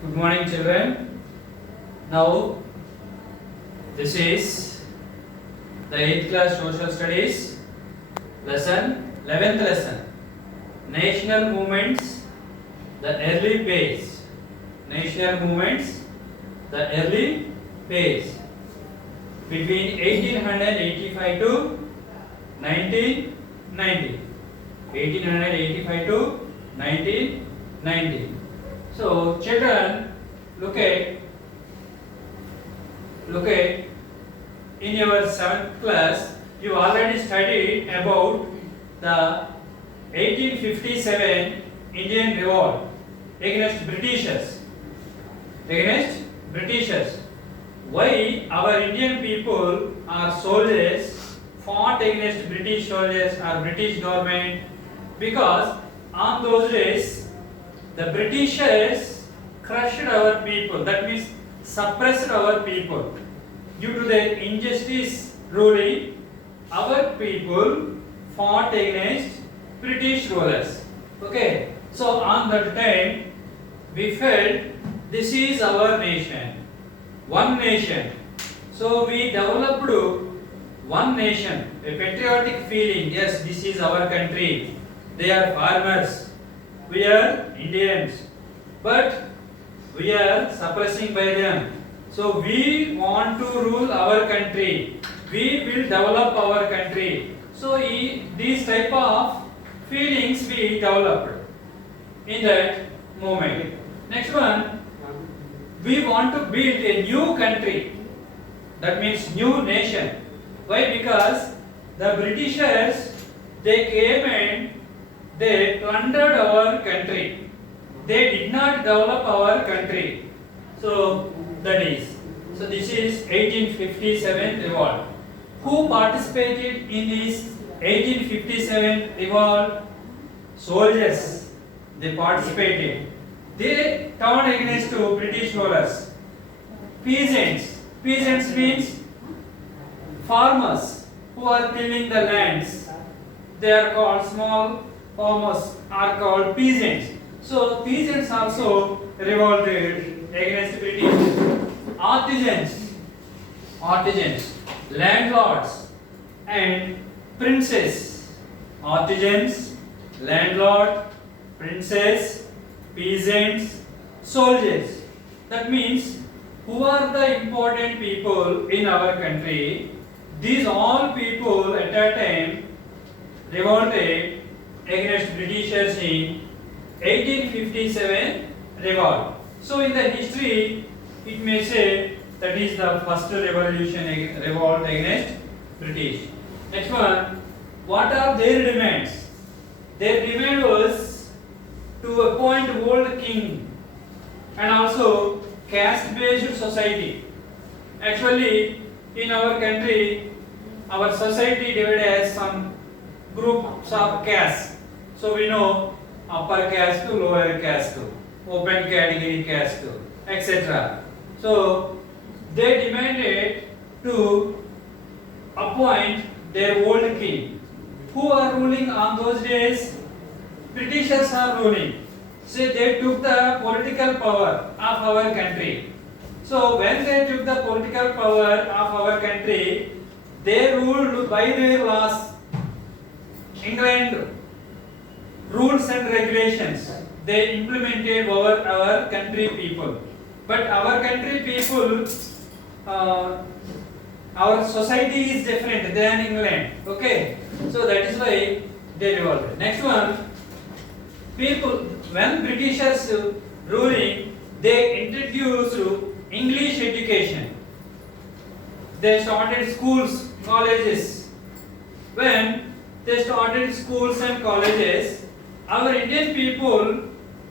Good morning, children. Now, this is the 8th class social studies lesson, 11th lesson. National movements, the early phase. National movements, the early phase. Between 1885 to 1990. 1885 to 1990. So, children, look at in your 7th class, you already studied about the 1857 Indian Revolt against Britishers. Against Britishers. Why our Indian people or soldiers fought against British soldiers or British government? Because on those days the Britishers crushed our people, that means suppressed our people. Due to their injustice ruling, our people fought against British rulers. Okay, so on that time we felt this is our nation, one nation. So we developed one nation, a patriotic feeling. Yes, this is our country. They are farmers. We are Indians, but we are suppressing by them. So we want to rule our country. We will develop our country. So these type of feelings we developed in that moment. Next one, we want to build a new country. That means new nation. Why? Because the Britishers, they came and they plundered our country. They did not develop our country. So this is 1857 revolt. Who participated in this 1857 revolt? Soldiers. They participated. They turned against to British rulers. Peasants. Peasants means farmers who are tilling the lands. They are called small farmers are called peasants. So peasants also revolted against British. Artisans, landlords and princes. Artisans, landlord, princes, peasants, soldiers. That means who are the important people in our country? These all people at that time revolted against Britishers in 1857 revolt. So in the history, it may say that is the first revolt against British. Next one, what are their demands? Their demand was to appoint old king and also caste-based society. Actually, in our country, our society divided as some groups of castes. So we know upper caste to lower caste to open category caste to etc. So they demanded to appoint their old king. Who are ruling on those days? Britishers are ruling. So they took the political power of our country. So when they took the political power of our country, they ruled by their laws. England rules and regulations they implemented over our country people. But our country people, our society is different than England. Okay, so that is why they revolted. Next one, people when Britishers ruling, they introduced English education. They started schools, colleges. When they started schools and colleges, our Indian people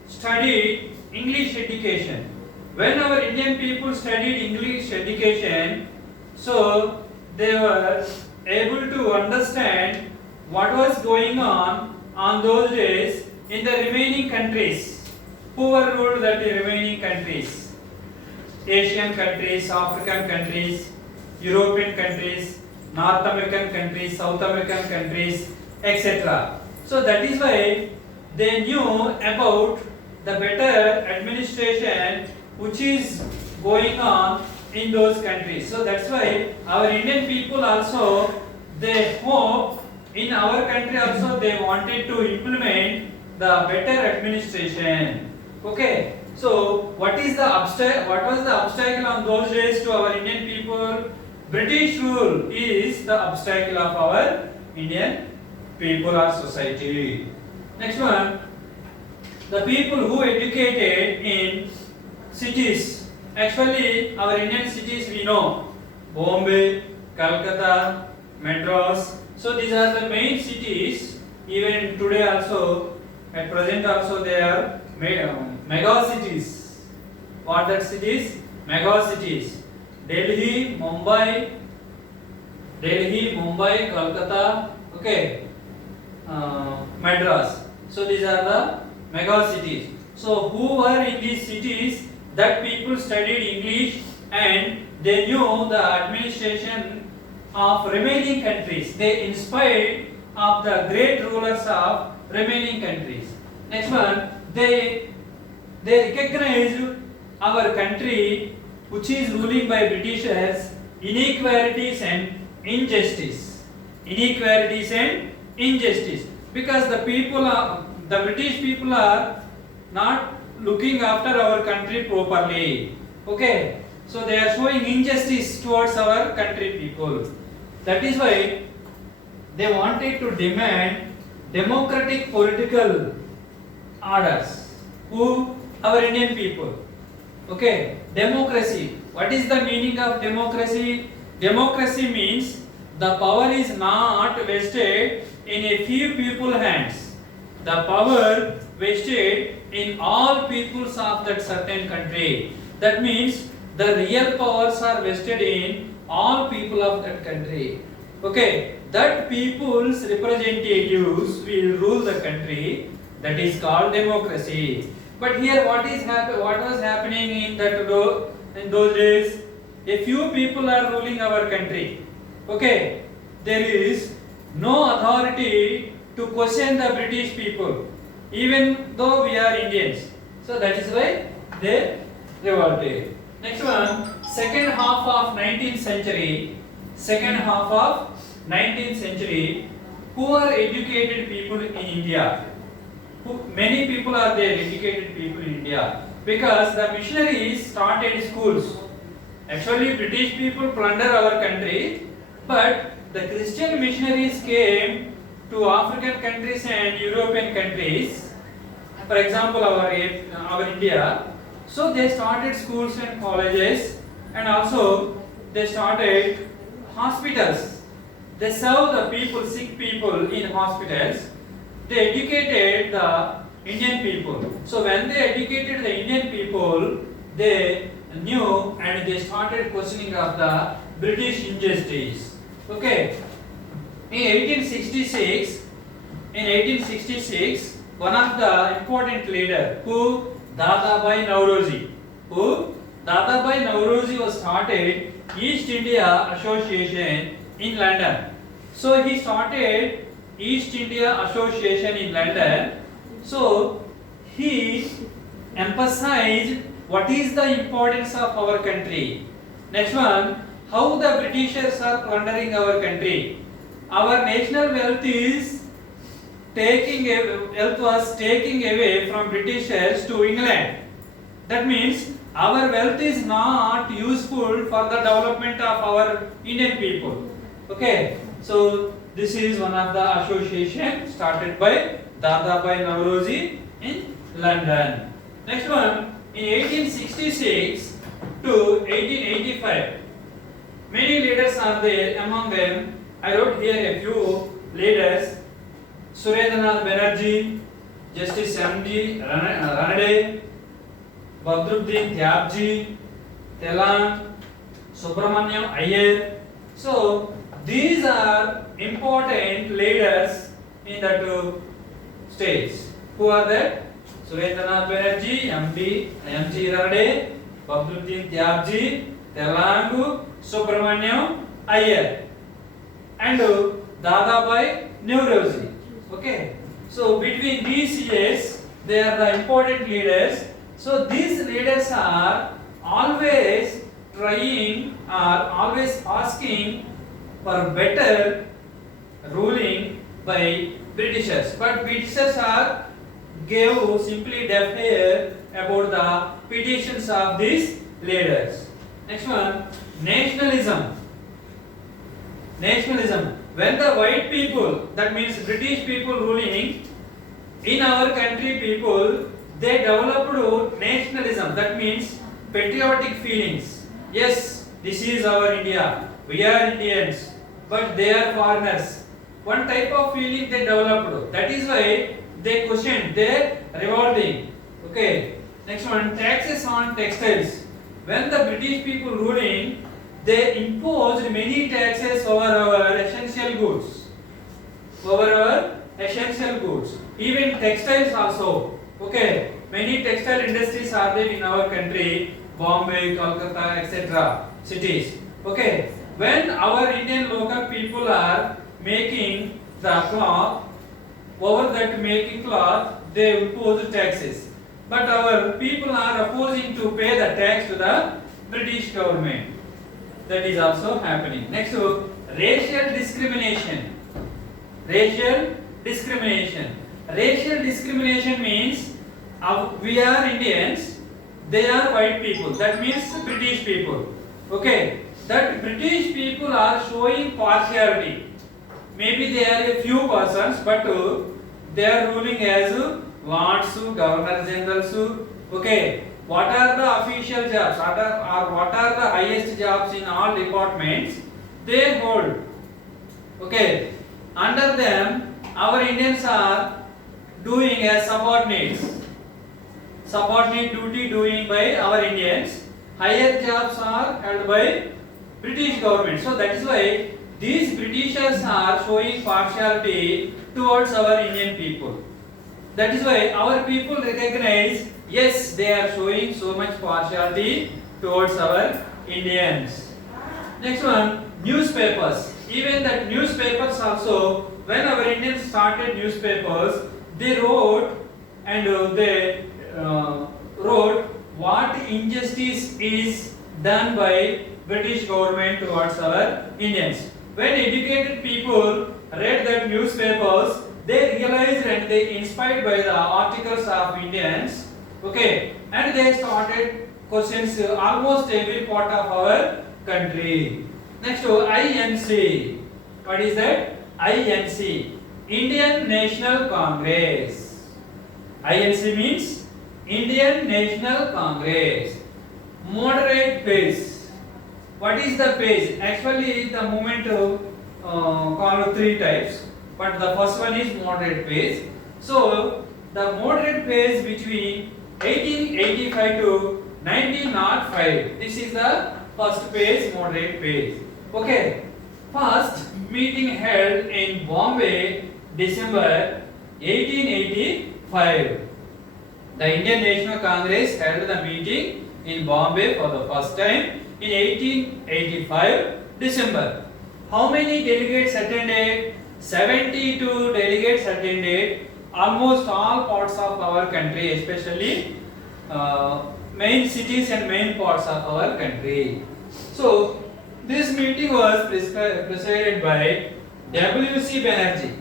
studied English education. When our Indian people studied English education, so they were able to understand what was going on those days in the remaining countries. Who were ruled that the remaining countries? Asian countries, African countries, European countries, North American countries, South American countries, etc. So that is why they knew about the better administration which is going on in those countries. So that's why our Indian people also, they hope in our country also they wanted to implement the better administration. Okay. So what is the what was the obstacle on those days to our Indian people? British rule is the obstacle of our Indian people or society. Next one, the people who educated in cities. Actually, our Indian cities we know Bombay, Calcutta, Madras. So these are the main cities. Even today also, at present also they are mega cities. What that cities? Mega cities. Delhi, Mumbai, Kolkata, okay, Madras. So these are the mega cities. So who were in these cities? That people studied English and they knew the administration of remaining countries. They inspired of the great rulers of remaining countries. Next one, they recognized our country which is ruling by Britishers, inequalities and injustice. Inequalities and injustice. Because the British people are not looking after our country properly. Okay. So they are showing injustice towards our country people. That is why they wanted to demand democratic political orders. Who? Our Indian people. Okay. Democracy. What is the meaning of democracy? Democracy means the power is not vested in a few people's hands. The power vested in all peoples of that certain country. That means the real powers are vested in all people of that country. Okay, that people's representatives will rule the country. That is called democracy. But here, what was happening in those days? A few people are ruling our country. Okay, there is no authority to question the British people, even though we are Indians. So that is why they revolted. Next one, second half of 19th century. Second half of 19th century. Who are educated people in India? Many people are there, educated people in India, because the missionaries started schools. Actually, British people plunder our country, but the Christian missionaries came to African countries and European countries. For example, our India. So they started schools and colleges, and also they started hospitals. They serve the people, sick people in hospitals. They educated the Indian people. So when they educated the Indian people, they knew and they started questioning of the British injustice. Okay. In 1866, one of the important leader, who? Dadabhai Naorozi. Who? Dadabhai Naorozi was started East India Association in London. So he started East India Association in London. So he emphasized what is the importance of our country. Next one, how the Britishers are plundering our country. Our national wealth was taking away from Britishers to England. That means our wealth is not useful for the development of our Indian people. Okay, so this is one of the association started by Dadabhai Naorozi in London. Next one, in 1866 to 1885, many leaders are there. Among them, I wrote here a few leaders: Surendranath Banerjee, Justice M.G. Ranade, Badruddin Tyabji, Telang, Subramaniam Iyer. So these are important leaders in the two states. Who are that? Surendranath Banerjee, M.G. Ranade, Badruddin Tyabji, Telang, Subramaniam Iyer, and Dadabhai Naorozi. Okay. So between these years, they are the important leaders. So these leaders are always trying or always asking for better ruling by Britishers, but Britishers are gave simply deaf ear about the petitions of these leaders. Next one, nationalism. Nationalism. When the white people, that means British people ruling in our country, people, they developed nationalism, that means patriotic feelings. Yes, this is our India, we are Indians, but they are foreigners. One type of feeling they developed. That is why they questioned, they revolting. Okay. Next one, taxes on textiles. When the British people ruling, they imposed many taxes over our essential goods. Over our essential goods. Even textiles also. Okay. Many textile industries are there in our country, Bombay, Kolkata, etc. cities. Okay. When our Indian local people are making the cloth, over that making cloth, they impose taxes. But our people are opposing to pay the tax to the British government. That is also happening. Next, racial discrimination. Racial discrimination. Racial discrimination means we are Indians, they are white people. That means British people. Okay. That British people are showing partiality. Maybe they are a few persons, but they are ruling as Lords, Governor Generals. Okay. What are the official jobs? What are the highest jobs in all departments? They hold. Okay. Under them, our Indians are doing as subordinates. Subordinate duty doing by our Indians. Higher jobs are held by British government. So that is why these Britishers are showing partiality towards our Indian people. That is why our people recognize, yes, they are showing so much partiality towards our Indians. Next one, newspapers. Even that newspapers also, when our Indians started newspapers, they wrote and they wrote what injustice is done by British government towards our Indians. When educated people read that newspapers, they realized and they inspired by the articles of Indians. Okay, and they started questions almost every part of our country. Next, INC. What is that? INC, Indian National Congress. INC means Indian National Congress. Moderate pace. What is the pace? Actually, the movement called three types, but the first one is moderate pace. So, the moderate pace between 1885 to 1905. This is the first pace, moderate pace. Okay. First meeting held in Bombay, December 1885. The Indian National Congress held the meeting in Bombay for the first time in 1885 December. How many delegates attended? 72 delegates attended. Almost all parts of our country, especially main cities and main parts of our country. So, this meeting was presided by W.C. Banerjee.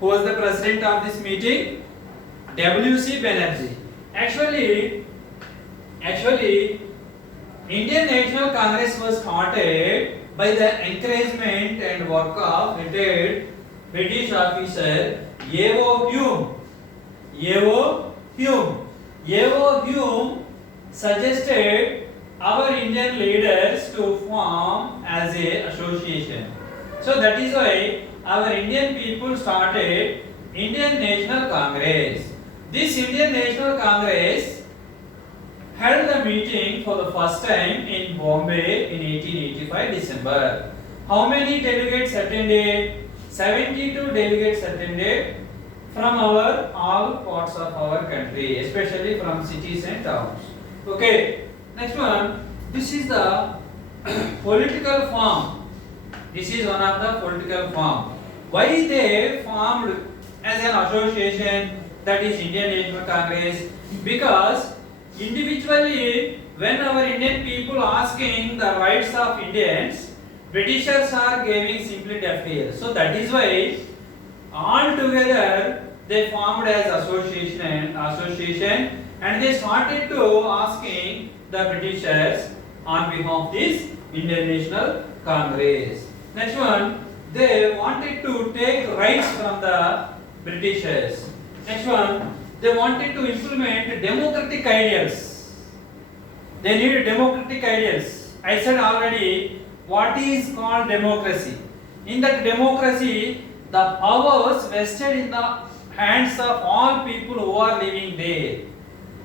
Who was the president of this meeting? W.C. Banerjee. Actually, Indian National Congress was started by the encouragement and work of retired British officer A.O. Hume. A.O. Hume. A.O. Hume suggested our Indian leaders to form as a association. So that is why our Indian people started Indian National Congress. This Indian National Congress held the meeting for the first time in Bombay in 1885 December. How many delegates attended? 72 delegates attended from our all parts of our country, especially from cities and towns. Okay, next one. This is the political form. This is one of the political form. Why they formed as an association, that is Indian National Congress? Because individually, when our Indian people asking the rights of Indians, Britishers are giving simply deaf ear. So that is why all together they formed as association and they started to asking the Britishers on behalf of this Indian National Congress. Next one, they wanted to take rights from the Britishers. Next one, they wanted to implement democratic ideals. They need democratic ideals. I said already what is called democracy. In that democracy, the powers vested in the hands of all people who are living there.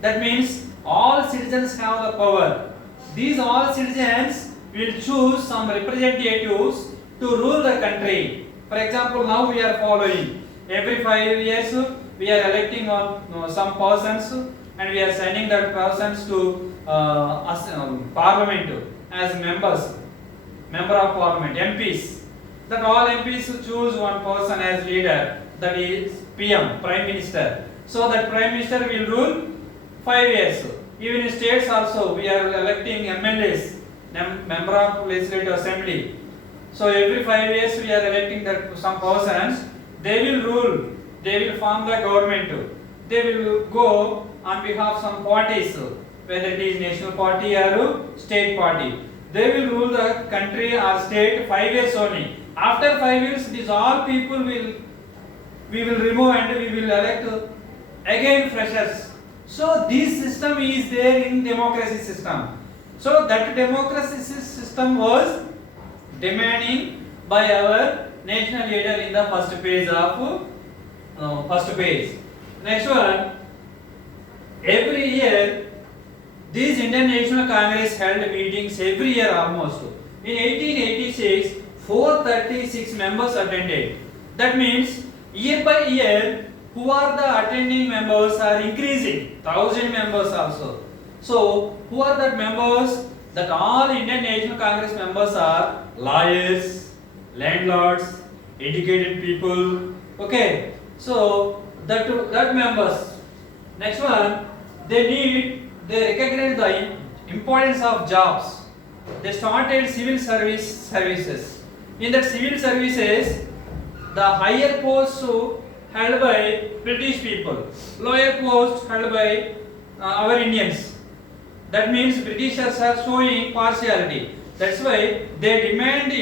That means all citizens have the power. These all citizens will choose some representatives to rule the country. For example, now we are following every 5 years we are electing some persons and we are sending that persons to parliament as members, member of parliament, MPs. That all MPs choose one person as leader, that is PM, Prime Minister. So that Prime Minister will rule 5 years. Even in states also we are electing MLAs, member of Legislative Assembly. So every 5 years we are electing that some persons. They will rule. They will form the government. They will go on behalf of some parties, whether it is national party or state party. They will rule the country or state 5 years only. After 5 years, these all people we will remove and we will elect again freshers. So this system is there in democracy system. So that democracy system was demanding by our national leader in the first page of first page. Next one, every year these Indian National Congress held meetings every year almost. In 1886, 436 members attended. That means year by year, who are the attending members are increasing, 1000 members also. So who are the members? That all Indian National Congress members are lawyers, landlords, educated people. Okay, so that members. Next one, they recognize the importance of jobs. They started civil services. In that civil services, the higher posts held by British people, lower posts held by our Indians. That means Britishers are showing partiality. That's why their demand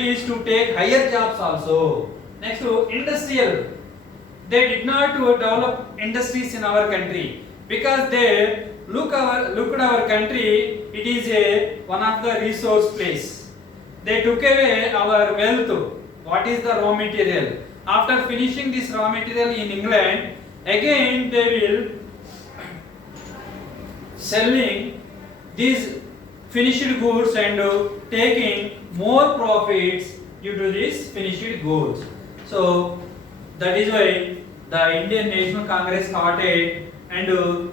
is to take higher jobs also. Next to industrial. They did not develop industries in our country because they look at our country. It is one of the resource place. They took away our wealth. What is the raw material? After finishing this raw material in England, again they will selling these finished goods and taking more profits due to these finished goods. So that is why the Indian National Congress started and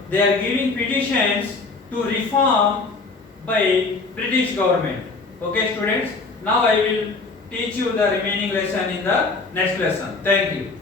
they are giving petitions to reform by British government. Okay students, now I will teach you the remaining lesson in the next lesson. Thank you.